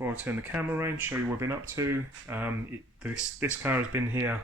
before I turn the camera around, show you what we've been up to. This car has been here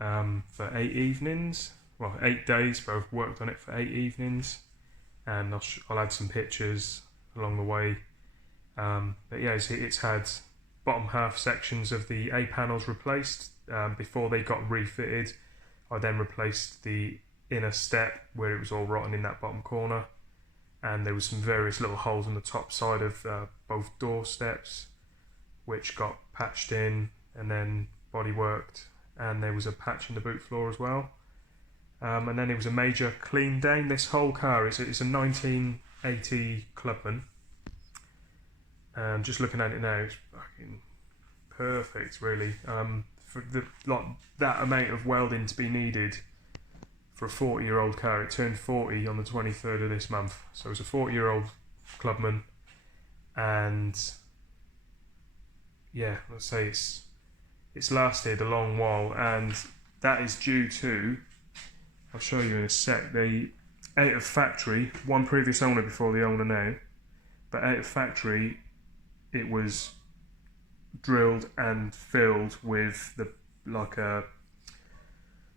for 8 evenings, well 8 days, but I've worked on it for 8 evenings, and I'll add some pictures along the way. But yeah, it's had bottom half sections of the A panels replaced before they got refitted. I then replaced the inner step where it was all rotten in that bottom corner, and there was some various little holes on the top side of both door steps which got patched in and then body worked, and there was a patch in the boot floor as well. And then it was a major clean down. This whole car is a 1980 Clubman. Just looking at it now, it's fucking perfect, really. For that amount of welding to be needed for a 40-year-old car. It turned 40 on the 23rd of this month, so it's a 40-year-old Clubman, and yeah, let's say it's lasted a long while, and that is due to, I'll show you in a sec, they out of factory, one previous owner before the owner now, but out of factory it was drilled and filled with like a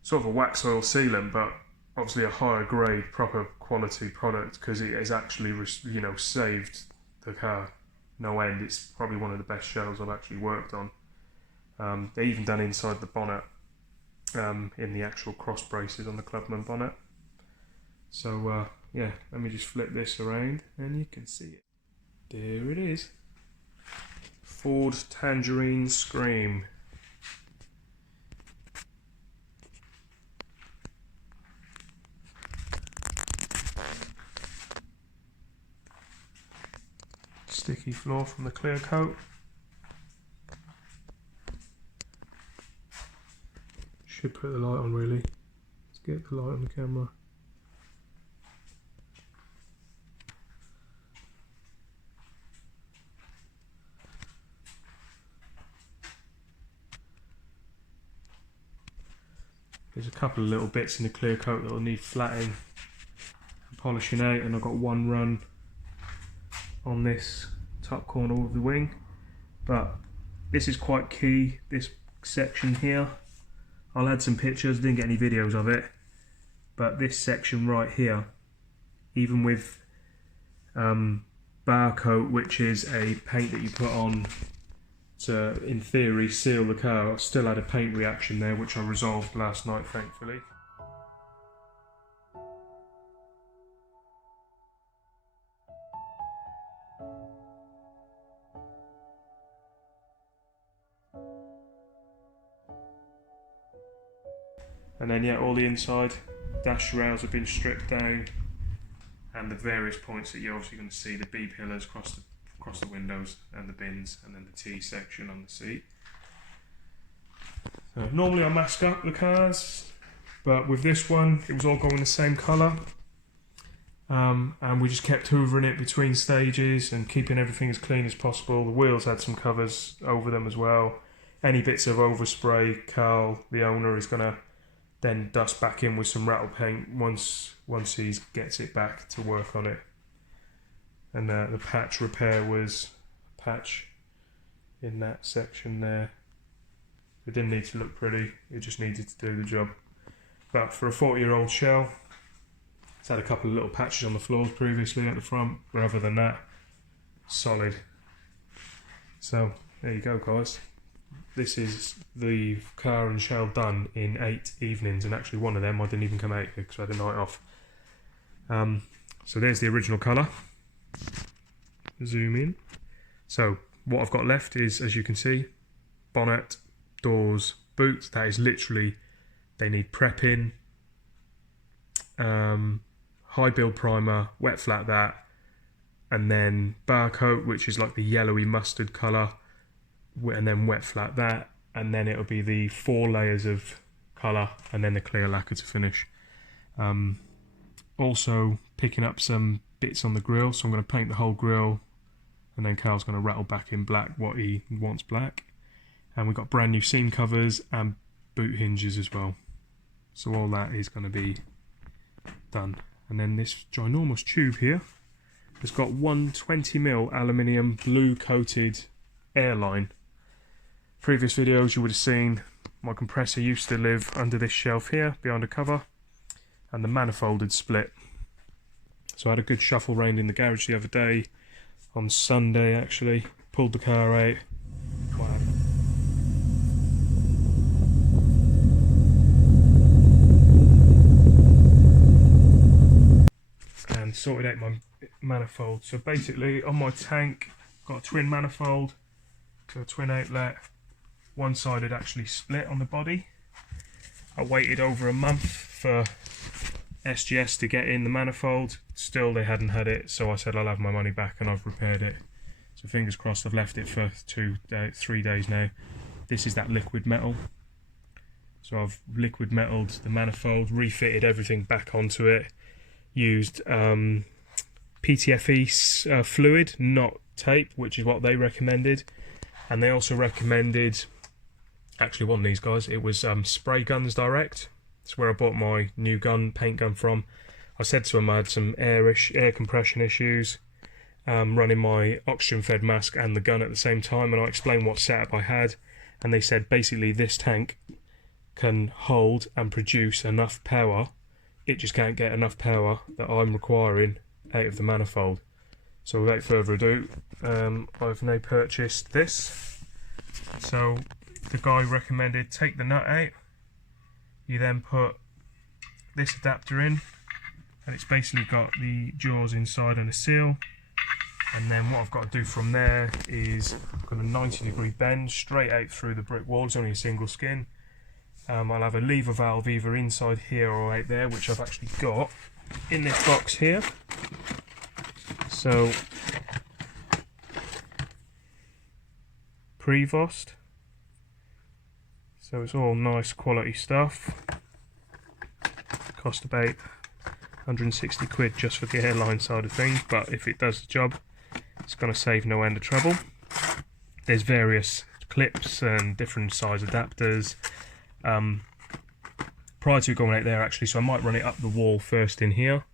sort of a wax oil sealant, but obviously a higher grade, proper quality product, because it has actually, you know, saved the car no end. It's probably one of the best shells I've actually worked on. They even done inside the bonnet, in the actual cross braces on the Clubman bonnet. So yeah, let me just flip this around and you can see it. There it is. Ford Tangerine Scream. Sticky floor from the clear coat. Should put the light on, really. Let's get the light on the camera. There's a couple of little bits in the clear coat that will need flattening and polishing out, and I've got one run on this top corner of the wing, but this is quite key, this section here. I'll add some pictures, didn't get any videos of it, but this section right here, even with bar coat, which is a paint that you put on to, in theory, seal the car, I still had a paint reaction there, which I resolved last night, thankfully. And then yeah, all the inside dash rails have been stripped down, and the various points that you're obviously going to see, the B pillars across the windows and the bins, and then the T section on the seat. So normally I mask up the cars, but with this one it was all going the same colour, and we just kept hoovering it between stages and keeping everything as clean as possible. The wheels had some covers over them as well. Any bits of overspray, Carl, the owner, is going to then dust back in with some rattle paint once he gets it back to work on it. And the patch repair was a patch in that section there. It didn't need to look pretty, it just needed to do the job. But for a 40-year-old shell, it's had a couple of little patches on the floors previously at the front, but other than that, solid. So there you go, guys. This is the car and shell done in 8 evenings, and actually one of them I didn't even come out here because I had a night off. So there's the original colour. Zoom in. So what I've got left is, as you can see, bonnet, doors, boots. That is literally, they need prepping, high build primer, wet flat that, and then bar coat, which is like the yellowy mustard colour, and then wet flat that, and then it'll be the 4 layers of colour, and then the clear lacquer to finish. Also picking up some bits on the grille, so I'm going to paint the whole grille, and then Carl's going to rattle back in black what he wants black. And we've got brand new seam covers and boot hinges as well, so all that is going to be done. And then this ginormous tube here has got one 20mm aluminium blue coated airline. Previous videos you would have seen my compressor used to live under this shelf here behind a cover, and the manifold had split. So I had a good shuffle round in the garage the other day, on Sunday actually, pulled the car out. And sorted out my manifold. So basically on my tank, got a twin manifold, so a twin outlet. One side had actually split on the body. I waited over a month for SGS to get in the manifold. Still they hadn't had it, so I said I'll have my money back, and I've repaired it. So fingers crossed. I've left it for 3 days now. This is that liquid metal. So I've liquid metaled the manifold, refitted everything back onto it. Used PTFE fluid, not tape, which is what they recommended. And they also recommended, actually one of these guys, it was spray guns direct. That's where I bought my new gun, paint gun from. I said to them I had some air compression issues, running my oxygen fed mask and the gun at the same time, and I explained what setup I had, and they said basically this tank can hold and produce enough power. It just can't get enough power that I'm requiring out of the manifold. So without further ado, I've now purchased this. So the guy recommended take the nut out, you then put this adapter in, and it's basically got the jaws inside and a seal. And then what I've got to do from there is I've got a 90-degree bend straight out through the brick wall. It's only a single skin. I'll have a lever valve either inside here or out there, which I've actually got in this box here. So, Prevost. So it's all nice quality stuff. Cost about 160 quid just for the airline side of things, but if it does the job, it's going to save no end of trouble. There's various clips and different size adapters. Prior to going out there actually, so I might run it up the wall first in here.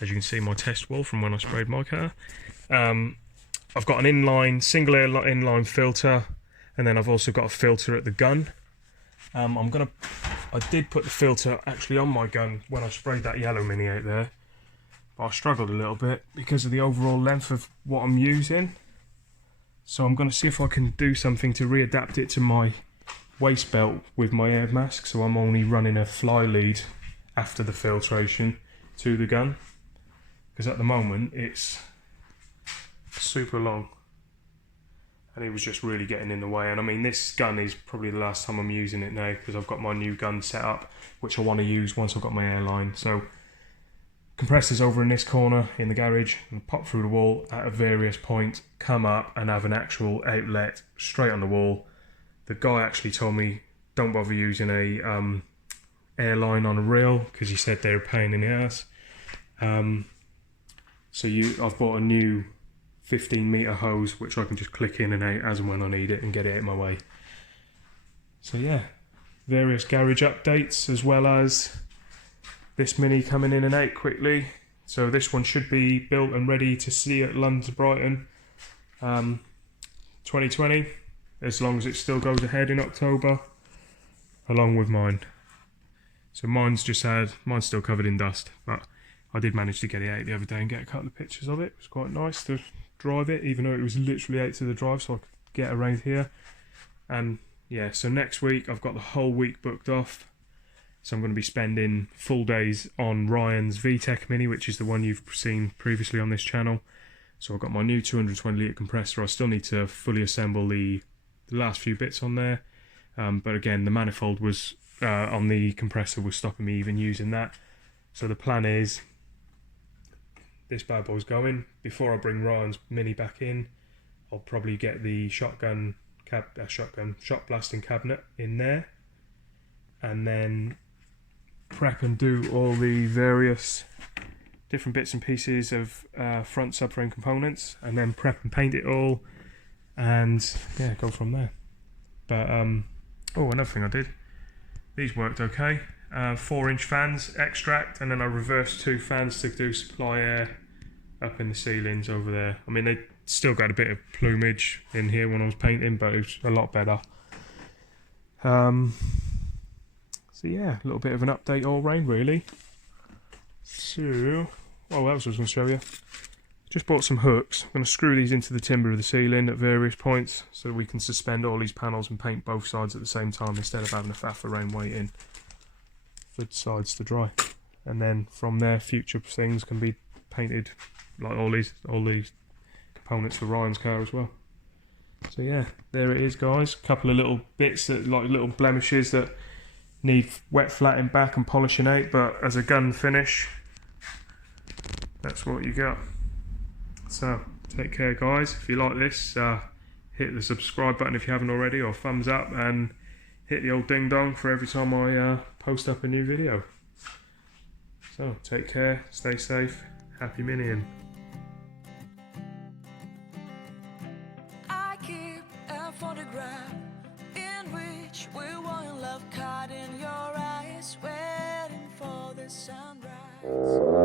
As you can see, my test wall from when I sprayed my car. I've got an inline, single air inline filter, and then I've also got a filter at the gun. I did put the filter actually on my gun when I sprayed that yellow mini out there, but I struggled a little bit because of the overall length of what I'm using. So I'm going to see if I can do something to readapt it to my waist belt with my air mask, so I'm only running a fly lead after the filtration to the gun, because at the moment it's super long and it was just really getting in the way. And I mean, this gun is probably the last time I'm using it now, because I've got my new gun set up, which I want to use once I've got my airline. So compressor's over in this corner in the garage, and pop through the wall at a various point, come up and have an actual outlet straight on the wall. The guy actually told me don't bother using a airline on a reel, because he said they're a pain in the ass. I've bought a new 15-meter hose which I can just click in and out as and when I need it and get it out of my way. So yeah, various garage updates, as well as this mini coming in and out quickly. So this one should be built and ready to see at London to Brighton 2020, as long as it still goes ahead in October, along with mine. So mine's still covered in dust, but I did manage to get it out the other day and get a couple of pictures of it. It was quite nice to drive it, even though it was literally out to the drive, so I could get around here. And yeah, so next week I've got the whole week booked off. So I'm going to be spending full days on Ryan's VTEC Mini, which is the one you've seen previously on this channel. So I've got my new 220 litre compressor. I still need to fully assemble the last few bits on there. But again, the manifold was on the compressor was stopping me even using that. So the plan is, this bad boy's going. Before I bring Ryan's Mini back in, I'll probably get the shot blasting cabinet in there, and then prep and do all the various different bits and pieces of front subframe components, and then prep and paint it all, and yeah, go from there. But oh, another thing I did, these worked okay. 4-inch fans extract, and then I reversed 2 fans to do supply air up in the ceilings over there. I mean, still got a bit of plumage in here when I was painting, but it was a lot better. So yeah, a little bit of an update all round really. So, what else I was going to show you? Just bought some hooks. I'm going to screw these into the timber of the ceiling at various points so we can suspend all these panels and paint both sides at the same time instead of having a faff around waiting for the sides to dry. And then from there, future things can be painted, like all these components for Ryan's car as well. So yeah, there it is, guys. A couple of little bits that, like little blemishes that need wet flatting back and polishing out, but as a gun finish, that's what you got. So take care, guys. If you like this, hit the subscribe button if you haven't already, or thumbs up, and hit the old ding dong for every time I post up a new video. So take care, stay safe, happy minion. I keep a photograph in which we were in love, caught in your eyes, waiting for the sunrise.